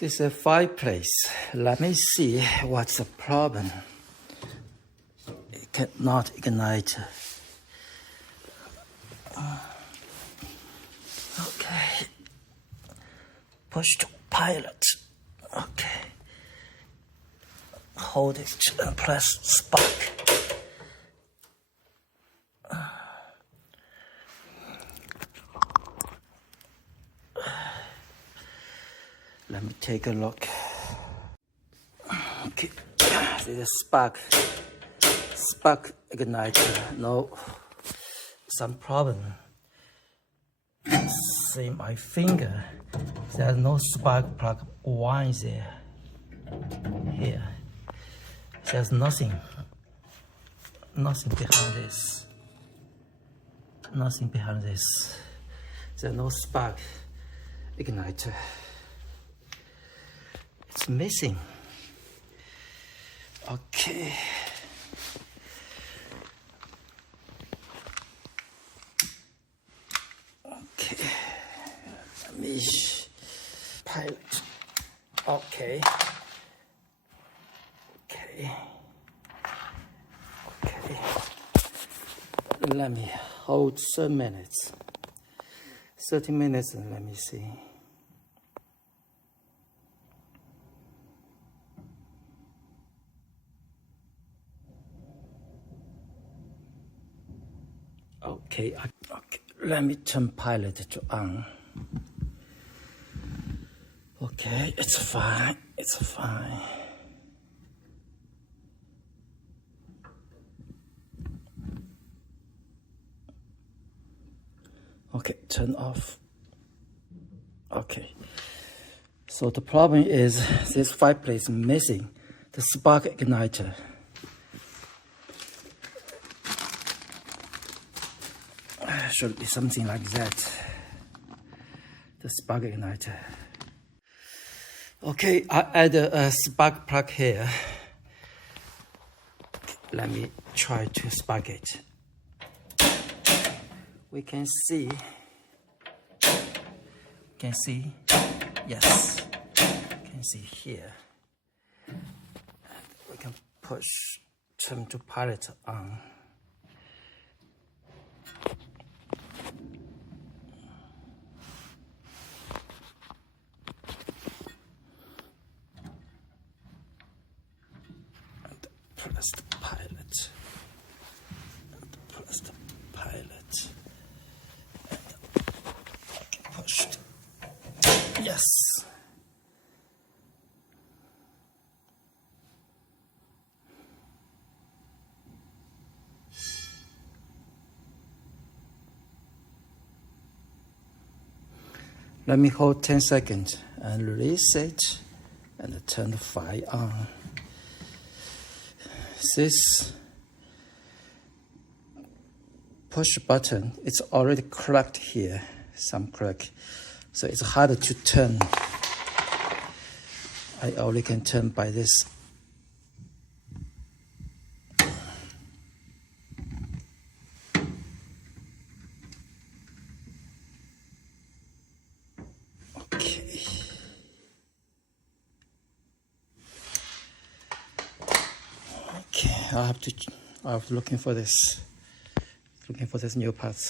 This is a fireplace. Let me see what's the problem. It cannot ignite. Okay. Push to pilot. Okay. Hold it and press spark. Let me take a look. Okay, this is spark igniter. No, some problem. See my finger. There's no spark plug one there. Here, there's nothing behind this. Nothing behind this. There's no spark igniter. It's missing. Okay. Okay. Let me pilot. Okay. Okay. Okay. Let me hold 30 minutes. 30 minutes and let me see. Okay, let me turn pilot to on. Okay, it's fine, it's fine. Okay, turn off. Okay, so the problem is this fireplace missing the spark igniter. Should be something like that. The spark igniter. Okay, I add a spark plug here. Let me try to spark it. We can see. Can see? Yes. Can see here. We can push, turn to pilot on. Press the pilot, and press the pilot, and push it. Yes. Let me hold 10 seconds and release it and turn the fire on. This push button, it's already cracked here, some crack, so it's harder to turn. I only can turn by this. Okay. Okay, I have to looking for this new parts.